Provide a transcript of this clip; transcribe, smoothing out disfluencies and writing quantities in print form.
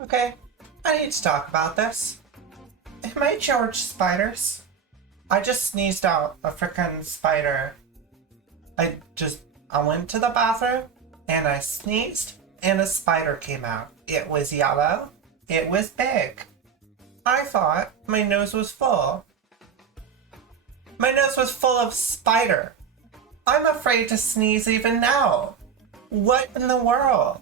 Okay, I need to talk about this. Am I George Spiders? I just sneezed out a frickin' spider. I went to the bathroom and I sneezed and a spider came out. It was yellow. It was big. I thought my nose was full. My nose was full of spider. I'm afraid to sneeze even now. What in the world?